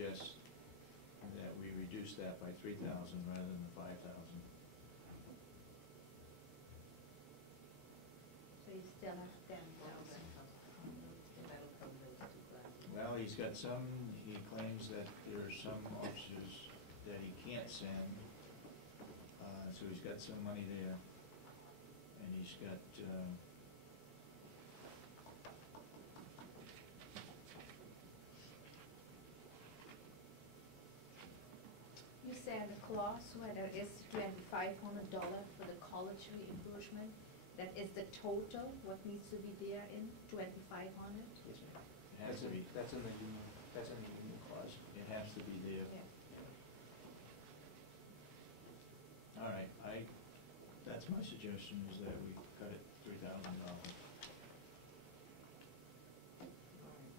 suggest that we reduce that by 3,000 rather than the 5,000. So you still have 10,000. Well, he's got some, he claims that there are some officers that he can't send, so he's got some money there, and he's got, You said the clause where there is $2,500 for the college reimbursement. That is the total, what needs to be there in 2,500? it has to be, That's in the union, that's in the union clause. it has to be there. Yeah. All right, that's my suggestion, is that we cut it $3,000.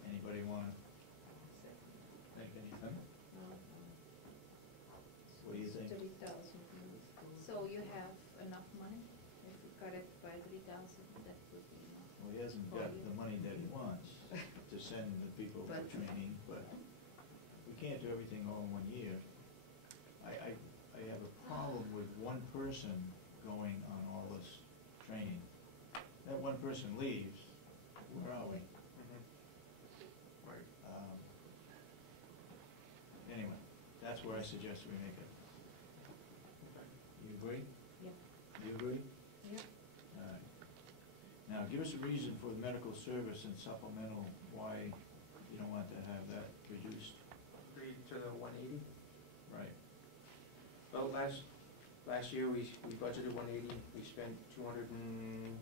Anybody want to make anything? What do you think? 30,000. So you have enough money? If you cut it by 3,000, that would be enough. Well, he hasn't got the money that he wants to send the people for training, but we can't do everything all in 1 year. I have a problem with one person going on all this training. That one person leaves, where are we? Right. Anyway, that's where I suggest we make it. You agree? Yeah. You agree? Yeah. All right. Now, give us a reason for the medical service and supplemental, why you don't want to have that reduced. Agreed to the 180. Right. Well, last year we budgeted 180. We spent 222,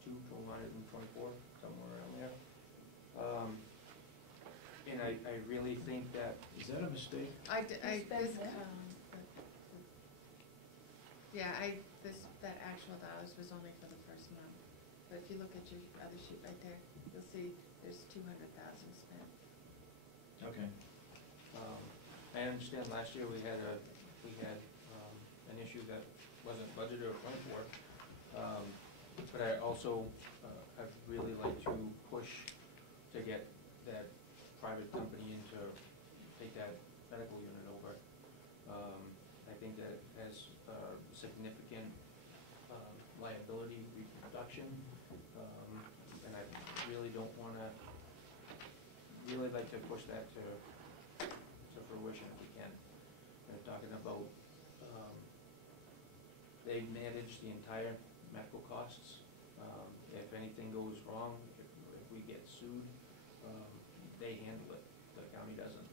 224, somewhere around there. And I really think that. Is that a mistake? That actual dollars was only for the first month. But if you look at your other sheet right there, you'll see there's 200,000 spent. Okay. I understand last year we had an issue that wasn't budgeted or planned for. But I also I'd really like to push to get that private company in to take that medical unit over. I think that has significant liability reduction, and I really don't want to, really like to push that to fruition if we can. And talking about, they manage the entire medical costs. If anything goes wrong, if we get sued, they handle it. The county doesn't.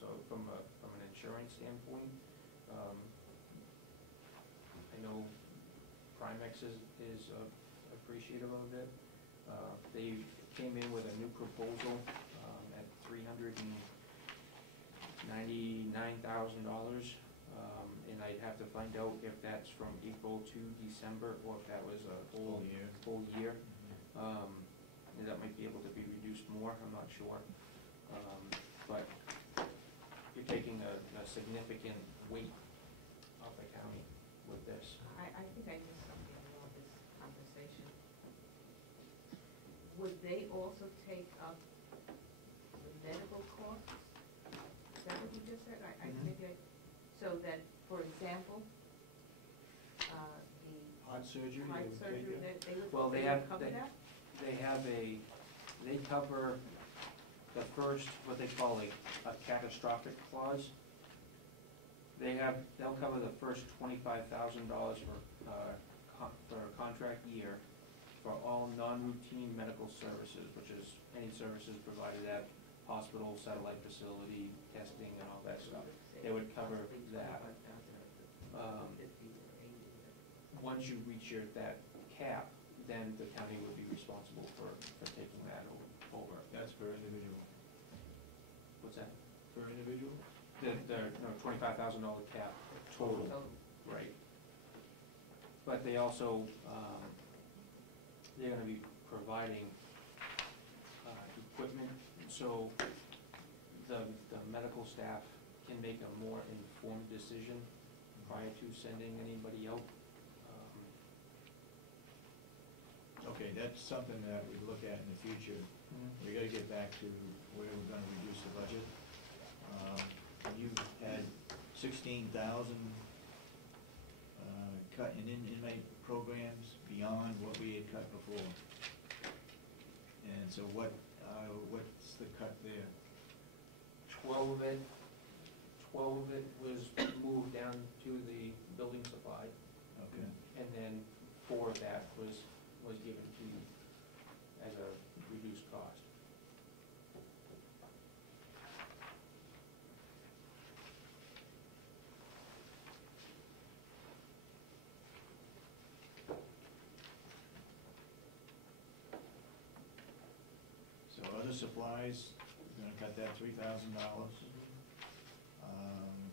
So from an insurance standpoint, I know Primex is appreciative of it. They came in with a new proposal at $399,000, and I'd have to find out if that's from April to December or if that was a whole year. And that might be able to be reduced more. I'm not sure, but you're taking a significant weight off the county with this. I think I missed something in all this conversation. Would they also take up the medical costs? Is that what you just said? So that, for example, the Heart surgery? heart surgery, they would Well, they cover that? They cover the first, what they call a catastrophic clause. They'll cover the first $25,000 for a contract year for all non-routine medical services, which is any services provided at hospital, satellite facility, testing, and all that stuff. They would cover that. Once you reach that cap, then the county would be responsible for taking that over. That's for individual. What's that? For individual? The $25,000 cap total, right. But they also, they're going to be providing equipment, so the medical staff can make a more informed decision prior to sending anybody out. Okay, Okay, that's something that we look at in the future. We gotta get back to where we're gonna reduce the budget. You had 16,000 cut in inmate programs beyond what we had cut before. And so what's the cut there? 12 of it was moved down to the building supply, Okay. and then 4 of that was given to you as a reduced cost. So other supplies, we're gonna cut that $3,000.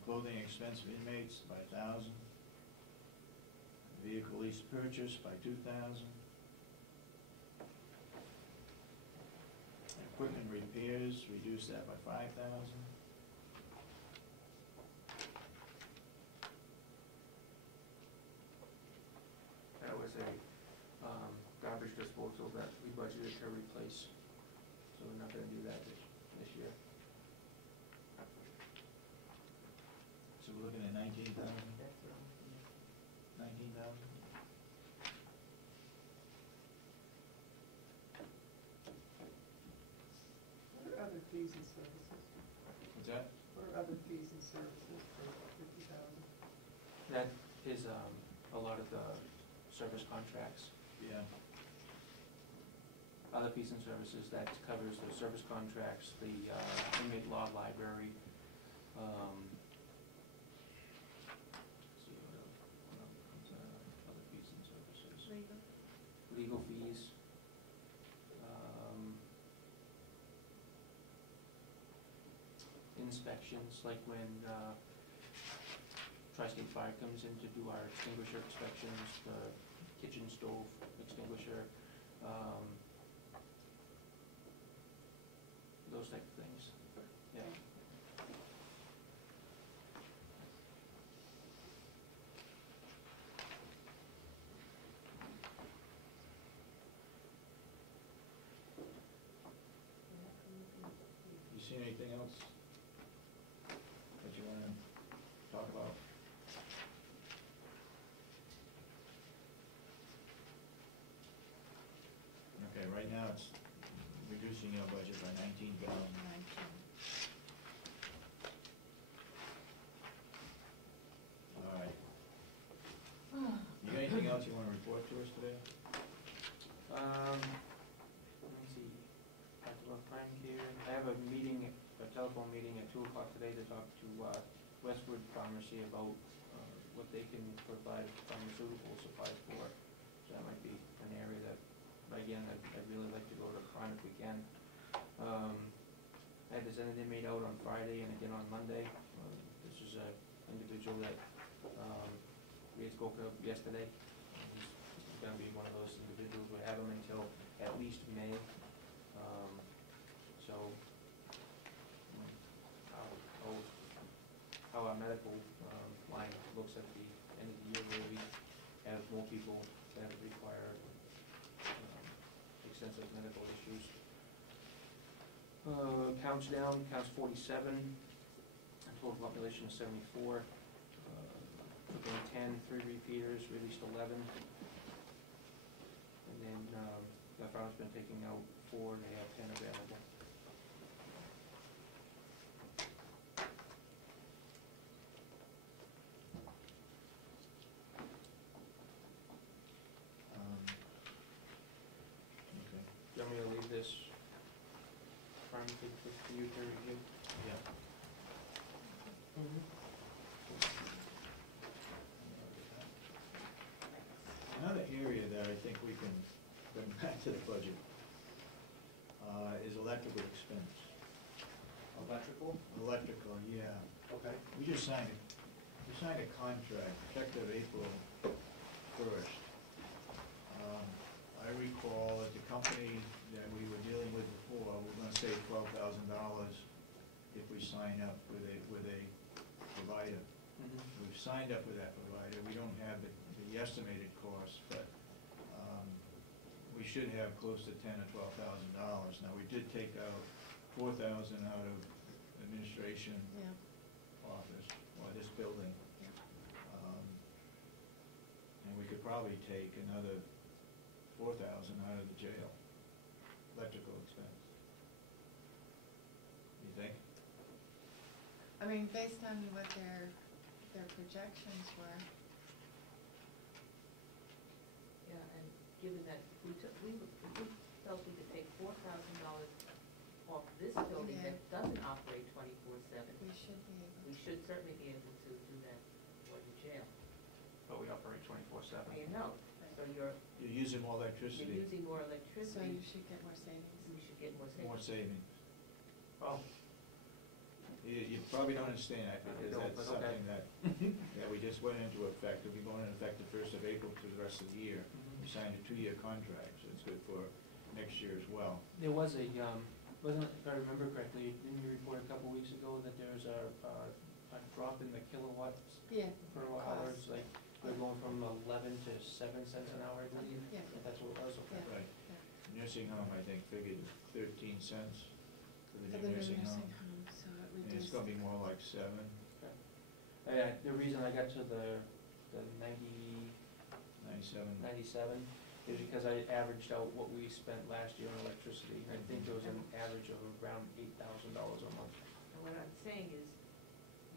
Clothing expense of inmates by 1,000. Vehicle lease purchase by 2,000. Equipment repairs, reduce that by 5,000. That was a garbage disposal that we budgeted to replace, so we're not gonna do that this year. So we're looking at 19,000. That's wrong. 19,000. What are other fees and services? What's that? What are other fees and services for 50,000? That is a lot of the service contracts. Yeah. Other fees and services, that covers the service contracts, the inmate law library. Let's see, what else comes out of other fees and services? Legal fees. Inspections, like when Tri-State Fire comes in to do our extinguisher inspections, the kitchen stove extinguisher, those type of things, yeah. You see anything else that you wanna talk about? Okay, right now it's reducing your budget by 19,000. All right. You got anything else you wanna report to us today? Let me see, talked about Frank here. I have a meeting, a telephone meeting at 2 o'clock today to talk to Westwood Pharmacy about what they can provide pharmaceutical supplies for. So that might be an area that, but again, I'd really like to go to Prime if we can. I had this inmate out on Friday and again on Monday. This is an individual that we had spoken of yesterday. He's gonna be one of those individuals. We have him until at least May. So how our medical line looks at the end of the year, where we have more people that require extensive medical issues. Counts down, counts 47, total population of 74. Took in 10, 3 repeaters, released 11. And then the fire's been taking out 4, and they have 10 available. Okay. Do you want me to leave this for you to review? Yeah. Another area that I think we can bring back to the budget is electrical expense. Electrical? Electrical, yeah. Okay. We signed a contract effective April 1st. I recall that the company that we were dealing with before, we're gonna save $12,000 if we sign up with a provider. We've signed up with that provider. We don't have the estimated cost, but we should have close to $10,000 or $12,000. Now, we did take out $4,000 out of administration Yeah, office, or this building. yeah. And we could probably take another $4,000 out of the jail, electrical expense. You think? I mean, based on what their projections were, Yeah, and given that we took, if we felt we could take $4,000 off this building Yeah. that doesn't operate 24/7, we should be able we to. should certainly be able to do that for the jail. But we operate 24/7. Well, you know, so You're using more you're electricity, using more So electricity, you should get more savings. we should get more more savings. savings. Well, You probably don't understand that, I because don't, that's but okay. something that we just went into effect, it'll be going into effect the 1st of April to the rest of the year. Mhm. We signed a 2-year contract, so it's good for next year as well. There was a, wasn't, if I remember correctly, didn't you report a couple weeks ago that there's a drop in the kilowatts Yeah, per hour? It's like, they're going from 11 to 7 cents an hour, I believe. yeah, If that's what it was, okay. Yeah. Right. yeah. Nursing home, I think, figured 13 cents for the For new the nursing home. so it And it's reduced. gonna be more like 7. The reason I got to the 97. 97 is because I averaged out what we spent last year on electricity. I think there was an average of around $8,000 a month. And what I'm saying is,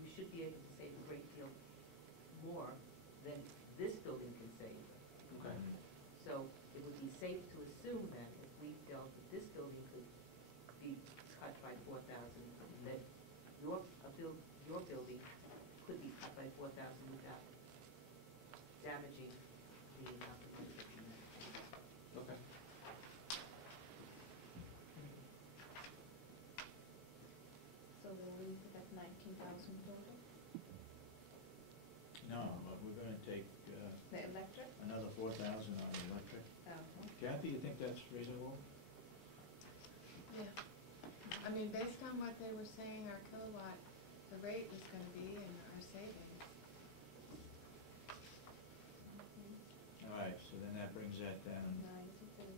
you should be able to save a great deal more than this building can save. Okay. So it would be safe to assume that if we felt that this building could be cut by 4,000, that your building could be cut by 4,000 without damaging the amount of money that you make. Okay. So we'll leave it at 19,000 total, No, but we're gonna take the electric? another 4,000 on the electric. Kathy, you think that's reasonable? Yeah. I mean, based on what they were saying our kilowatt, the rate was gonna be and our savings. All right, so then that brings that down. 90, 35.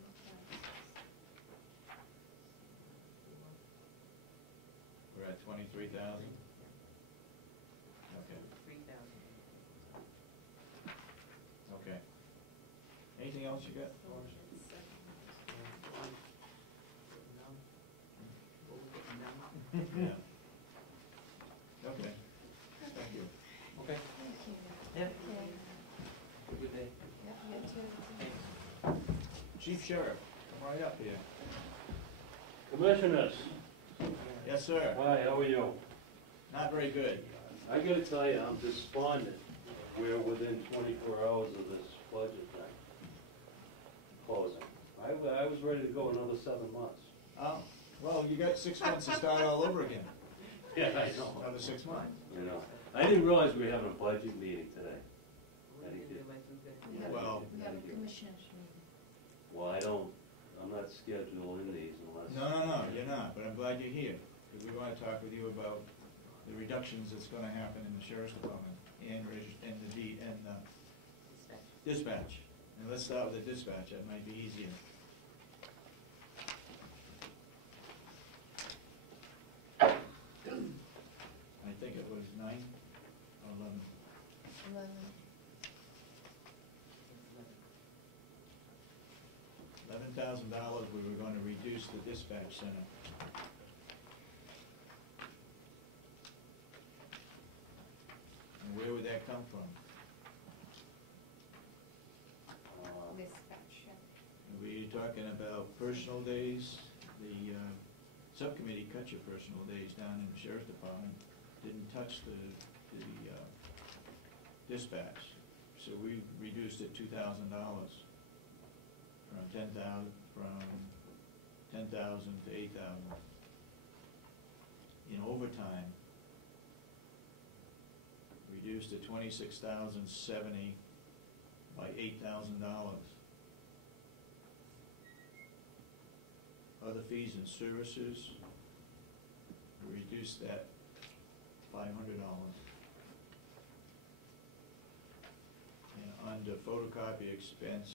We're at 23,000? Okay, 3,000. okay. Anything else you got? So it's 7. No? What we get now? Yeah. Okay, thank you. Okay. Thank you. Yeah. Okay. Have a good day. Yep, you too. Chief Sheriff, come right up here. Commissioners, Yes, sir. hi, how are you? Not very good. I gotta tell you, I'm despondent. We're within 24 hours of this budget thing closing. I was ready to go another 7 months. Oh, well, you got 6 months to start all over again. Yeah, I know. Another 6 months. You know, I didn't realize we were having a budget meeting today. We didn't realize we were We gonna. have, Well- we have a commissioners meeting. Well, I'm not scheduled in these unless. No, you're not, but I'm glad you're here, because we want to talk with you about the reductions that's going to happen in the sheriff's department and Dispatch. dispatch. And let's start with the dispatch, that might be easier. I think it was 9 or 11. 11. $11,000 we were going to reduce the dispatch center. And where would that come from? Dispatch, yeah. Were you talking about personal days? The subcommittee cut your personal days down in the sheriff's department, didn't touch the dispatch. So we reduced it $2,000 from 10,000 to 8,000. In overtime, reduced to 26,070 by $8,000. Other fees and services, we reduced that $500. And under photocopy expense,